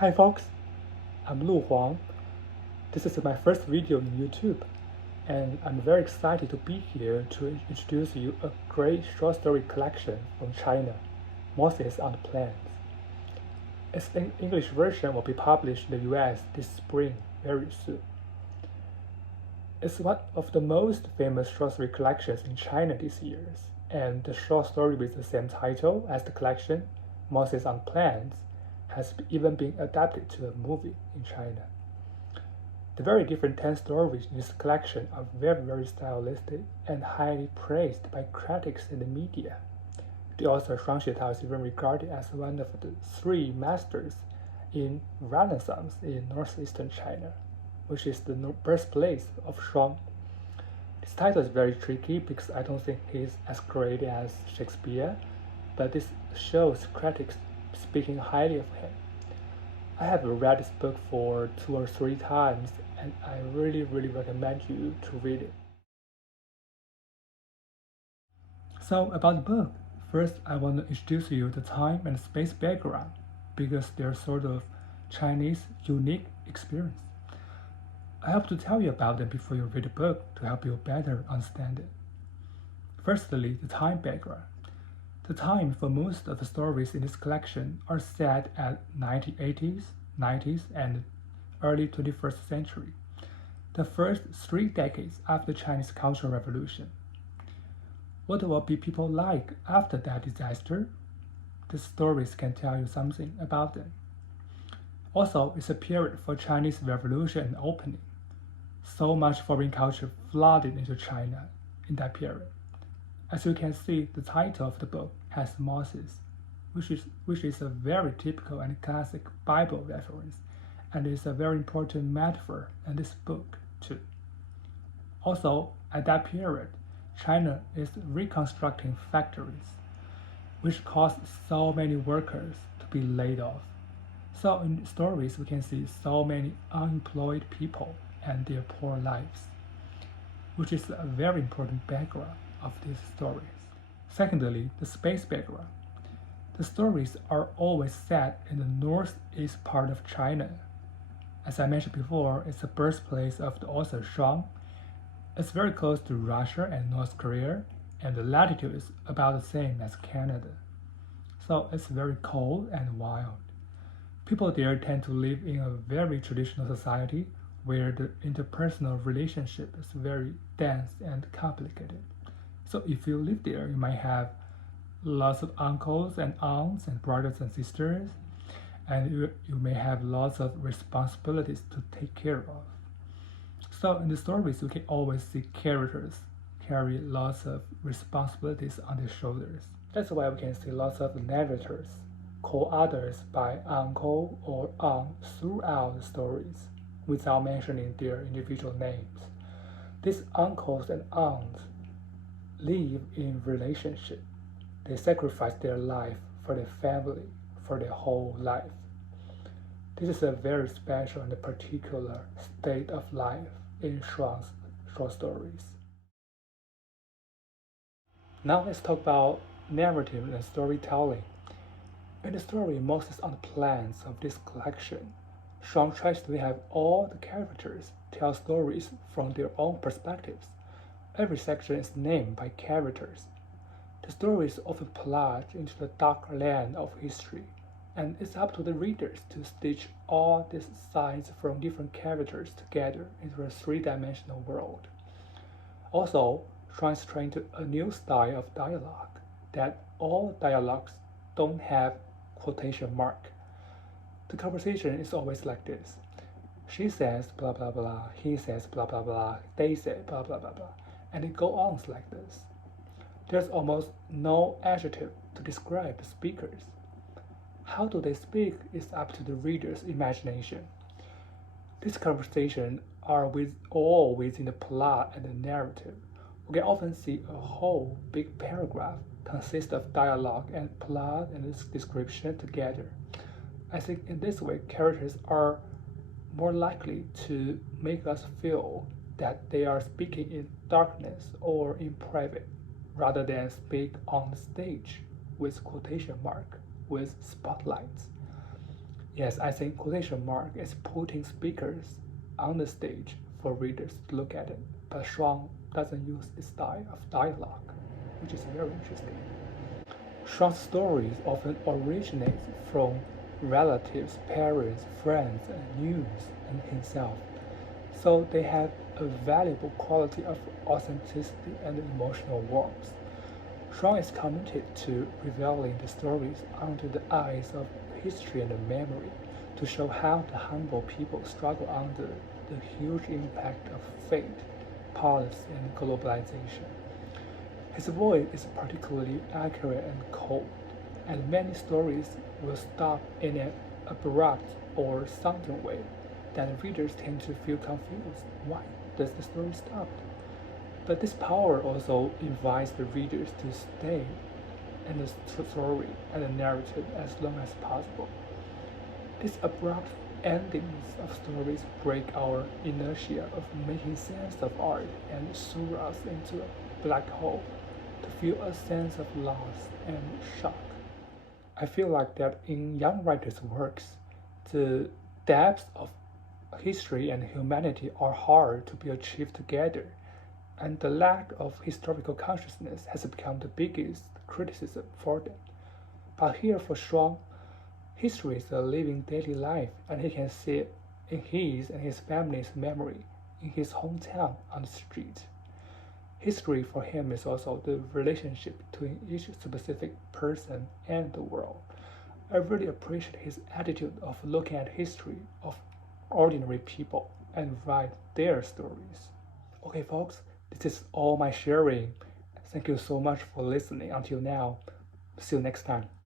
Hi folks, I'm Lu Huang. This is my first video in YouTube, and I'm very excited to be here to introduce you a great short story collection from China, Moses on the Plains. Its English version will be published in the US this spring very soon. It's one of the most famous short story collections in China these years, and the short story with the same title as the collection, Moses on the Plains, has even been adapted to a movie in China. The very different 10 stories in this collection are very stylistic and highly praised by critics and the media. The author Shuang Xuetao is even regarded as one of the three masters in Renaissance in northeastern China, which is the birthplace of Shuang. This title is very tricky because I don't think he's as great as Shakespeare, but this shows critics speaking highly of him. I have read this book for 2 or 3 times, and I really recommend you to read it. So about the book, first I want to introduce you the time and space background, because they're sort of Chinese unique experience. I hope to tell you about them before you read the book to help you better understand it. Firstly, the time background. The time for most of the stories in this collection are set at 1980s, 90s, and early 21st century, the first 3 decades after the Chinese Cultural Revolution. What will be people like after that disaster? The stories can tell you something about them. Also, it's a period for Chinese Revolution and opening. So much foreign culture flooded into China in that period. As you can see, the title of the book has Moses, which is a very typical and classic Bible reference, and is a very important metaphor in this book too. Also, at that period, China is reconstructing factories, which caused so many workers to be laid off. So in stories, we can see so many unemployed people and their poor lives, which is a very important background of these stories. Secondly, the space background. The stories are always set in the northeast part of China. As I mentioned before, it's the birthplace of the author Shuang. It's very close to Russia and North Korea, and the latitude is about the same as Canada. So it's very cold and wild. People there tend to live in a very traditional society where the interpersonal relationship is very dense and complicated. So if you live there, you might have lots of uncles and aunts and brothers and sisters, and you may have lots of responsibilities to take care of. So in the stories, you can always see characters carry lots of responsibilities on their shoulders. That's why we can see lots of narrators call others by uncle or aunt throughout the stories, without mentioning their individual names. These uncles and aunts live in relationship. They sacrifice their life for their family, for their whole life. This is a very special and particular state of life in Shuang's short stories. Now let's talk about narrative and storytelling. In the story Moses on the Plains of this collection, Shuang tries to have all the characters tell stories from their own perspectives. Every section is named by characters. The story is often plunged into the dark land of history, and it's up to the readers to stitch all these sides from different characters together into a 3-dimensional world. Also, Shuang is trying to a new style of dialogue, that all dialogues don't have quotation mark. The conversation is always like this. She says blah blah blah, he says blah blah blah, they say blah blah blah blah, and it goes on like this. There's almost no adjective to describe the speakers. How do they speak is up to the reader's imagination. These conversations are all within the plot and the narrative. We can often see a whole big paragraph consist of dialogue and plot and description together. I think in this way, characters are more likely to make us feel that they are speaking in darkness or in private, rather than speak on the stage with quotation mark, with spotlights. Yes, I think quotation mark is putting speakers on the stage for readers to look at it, but Shuang doesn't use this style of dialogue, which is very interesting. Shuang's stories often originate from relatives, parents, friends, and news, and himself, so they have a valuable quality of authenticity and emotional warmth. Shuang is committed to revealing the stories under the eyes of history and memory to show how the humble people struggle under the huge impact of fate, politics, and globalization. His voice is particularly accurate and cold, and many stories will stop in an abrupt or sudden way that readers tend to feel confused. Why does the story stop? But this power also invites the readers to stay in the story and the narrative as long as possible. These abrupt endings of stories break our inertia of making sense of art and throw us into a black hole to feel a sense of loss and shock. I feel like that in young writers' works, the depths of history and humanity are hard to be achieved together, and the lack of historical consciousness has become the biggest criticism for them. But here for Shuang, history is a living daily life, and he can see it in his and his family's memory, in his hometown, on the street. History for him is also the relationship between each specific person and the world. I really appreciate his attitude of looking at history of ordinary people and write their stories. Okay, folks, this is all my sharing. Thank you so much for listening until now. See you next time.